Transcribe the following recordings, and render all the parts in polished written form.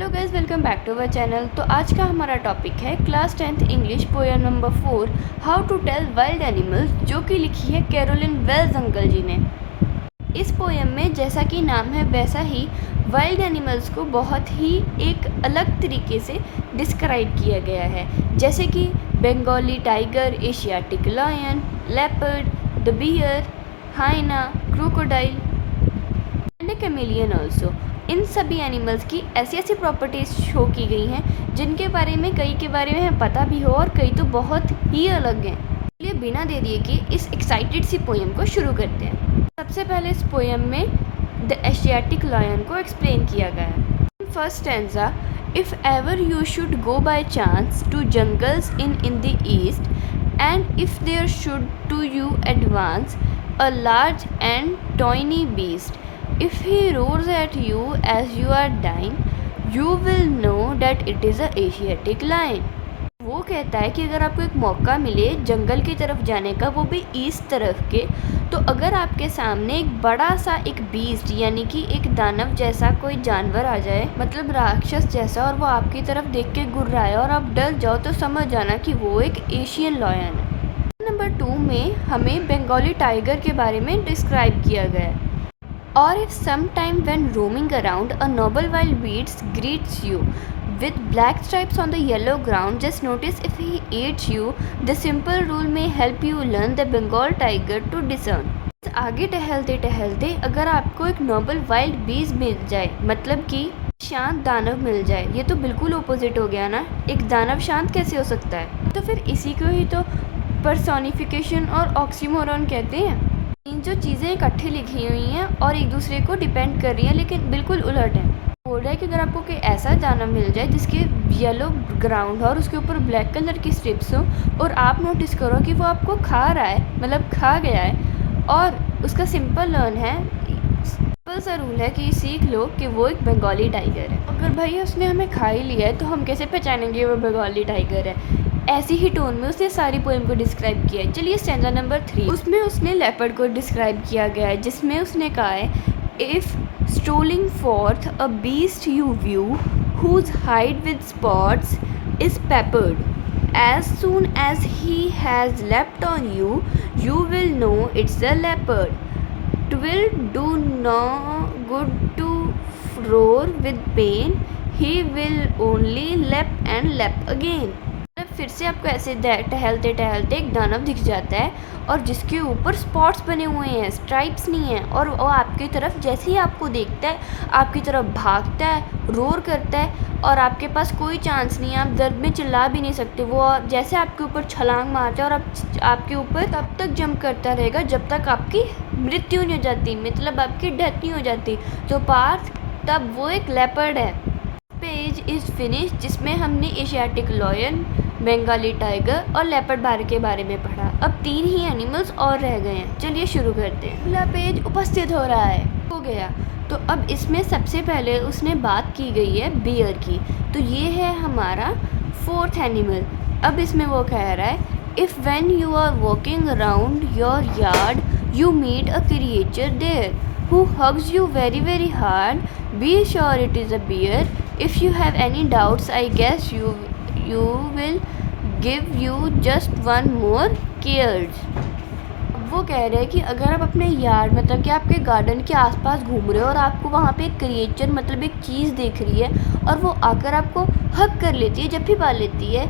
Hello guys, welcome back to our channel. तो आज का हमारा टॉपिक है class 10th English poem number 4 how to tell wild animals, जो कि लिखी है कैरोलिन वेल्स अंकल जी ने। इस पोएम में जैसा कि नाम है वैसा ही वाइल्ड एनिमल्स को बहुत ही एक अलग तरीके से डिस्क्राइब किया गया है, जैसे कि Bengali tiger, Asiatic lion, leopard, the bear, hyena, crocodile and a chameleon also. इन सभी एनिमल्स की ऐसी ऐसी प्रॉपर्टीज़ शो की गई हैं जिनके बारे में कई के बारे में हमें पता भी हो और कई तो बहुत ही अलग हैं। इसलिए बिना देरी के इस एक्साइटेड सी पोएम को शुरू करते हैं। सबसे पहले इस पोएम में द एशियाटिक लायन को एक्सप्लेन किया गया है। First stanza, if ever you should go by chance to jungles in the east and if there should to you advance a large and tawny beast, if he roars at you as you are dying, you will know that it is a Asiatic lion. वो कहता है कि अगर आपको एक मौका मिले जंगल की तरफ जाने का, वो भी ईस्ट तरफ के, तो अगर आपके सामने एक बड़ा सा एक बीस्ट यानी कि एक दानव जैसा कोई जानवर आ जाए, मतलब राक्षस जैसा, और वो आपकी तरफ देख के गुर्राए और आप डर जाओ, तो समझ जाना कि वो एक एशियन लायन है। नंबर 2 में हमें बंगाली टाइगर के बारे में डिस्क्राइब किया गया है। Or if sometime when roaming around a noble wild beast greets you with black stripes on the yellow ground, just notice if he eats you. The simple rule may help you learn the Bengal tiger to discern. आगे टहलते टहलते अगर आपको एक Nobel wild beast मिल जाए, मतलब कि शांत दानव मिल जाए, ये तो बिल्कुल ओपोजिट हो गया ना। एक दानव शांत कैसे हो सकता है? तो फिर इसी को ही तो पर्सोनिफिकेशन और ऑक्सीमोरॉन कहते हैं। इन जो चीज़ें इकट्ठी लिखी हुई हैं और एक दूसरे को डिपेंड कर रही हैं, लेकिन बिल्कुल उलट है। बोल रहा है कि अगर आपको कोई ऐसा दानव मिल जाए जिसके येलो ग्राउंड हो और उसके ऊपर ब्लैक कलर की स्ट्रिप्स हो, और आप नोटिस करो कि वो आपको खा रहा है, मतलब खा गया है, और उसका सिंपल लर्न है, सिंपल सा रूल है कि सीख लो कि वो एक बंगाली टाइगर है। अगर भाई उसने हमें खा ही लिया है तो हम कैसे पहचानेंगे वो बंगाली टाइगर है? ऐसी ही टोन में उसने सारी पोएम को डिस्क्राइब किया है। चलिए स्टैंजा नंबर 3, उसमें उसने लेपर्ड को डिस्क्राइब किया गया है, जिसमें उसने कहा है if strolling forth a beast you view whose hide with spots is peppered, as soon as he has leapt on you, you will know it's a leopard. 'Twill do no good to roar with pain, he will only lap and lap again. फिर से आपको ऐसे टहलते टहलते एक दानव दिख जाता है और जिसके ऊपर स्पॉट्स बने हुए हैं, स्ट्राइप्स नहीं हैं, और वो आपकी तरफ जैसे ही आपको देखता है आपकी तरफ भागता है, रोर करता है, और आपके पास कोई चांस नहीं है, आप दर्द में चिल्ला भी नहीं सकते। वो जैसे आपके ऊपर छलांग मारता है और आपके ऊपर तब तक जंप करता रहेगा जब तक आपकी मृत्यु नहीं हो जाती, मतलब आपकी डेथ नहीं हो जाती। तो पार्थ तब वो एक लेपर्ड है। पेज इज़ फिनिश, जिसमें हमने एशियाटिक लायन, बंगाली टाइगर और लेपर्ड बार के बारे में पढ़ा। अब 3 ही एनिमल्स और रह गए हैं। चलिए शुरू करते हैं। अगला पेज उपस्थित हो रहा है, हो गया। तो अब इसमें सबसे पहले उसने बात की गई है बियर की, तो ये है हमारा 4th एनिमल। अब इसमें वो कह रहा है if when you are walking around your yard you meet a creature there who hugs you very very hard, be sure it is a bear. If you have any doubts, I guess you will give you just one more cares. वो कह रहे हैं कि अगर आप अपने yard, मतलब कि आपके गार्डन के आसपास घूम रहे हो और आपको वहाँ पे एक क्रिएचर, मतलब एक चीज़ देख रही है, और वो आकर आपको हग कर लेती है, जब भी पा लेती है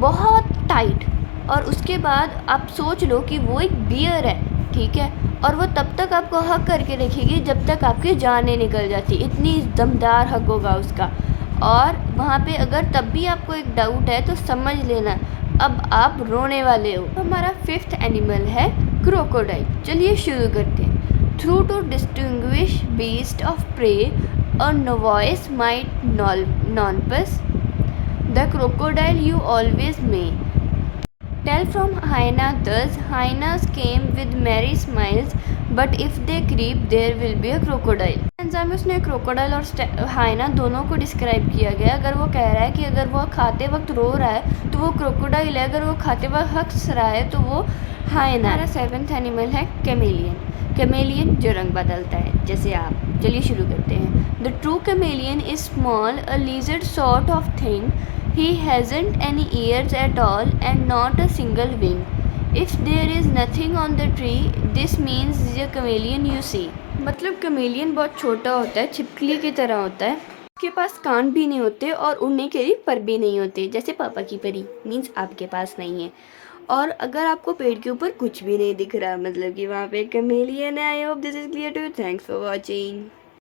बहुत टाइट, और उसके बाद आप सोच लो कि वो एक बियर है, ठीक है, और वो तब तक आपको हग करके रखेगी जब तक आपकी जान नहीं निकल जाती। इतनी दमदार हग होगा उसका। और वहाँ पे अगर तब भी आपको एक डाउट है तो समझ लेना अब आप रोने वाले हो। तो हमारा 5th एनिमल है क्रोकोडाइल। चलिए शुरू करते हैं। Through to distinguish beast of prey a novice might nonplus, the crocodile you always may. Tell from hyena thus, hyenas came with merry smiles, but if they creep there will be a crocodile. एंजाम में उसने crocodile और हाइना दोनों को describe किया गया। अगर वो कह रहा है कि अगर वो खाते वक्त रो रहा है तो वो क्रोकोडाइल है, अगर वो खाते वक्त हंस रहा है तो वो हाइना। हमारा 7th एनिमल है कैमेलियन। कैमेलियन जो रंग बदलता है, जैसे आप। चलिए शुरू करते हैं। The true chameleon is small, a lizard sort of thing. He hasn't any ears at all and not a single wing. If there is nothing on the tree this means the chameleon you see. मतलब chameleon बहुत छोटा होता है, छिपकली की तरह होता है, उसके पास कान भी नहीं होते और उड़ने के लिए पर भी नहीं होते, जैसे पापा की परी, मीन्स आपके पास नहीं है। और अगर आपको पेड़ के ऊपर कुछ भी नहीं दिख रहा, मतलब कि वहाँ पे कैमेलियन है। I hope this is clear to you. Thanks for watching.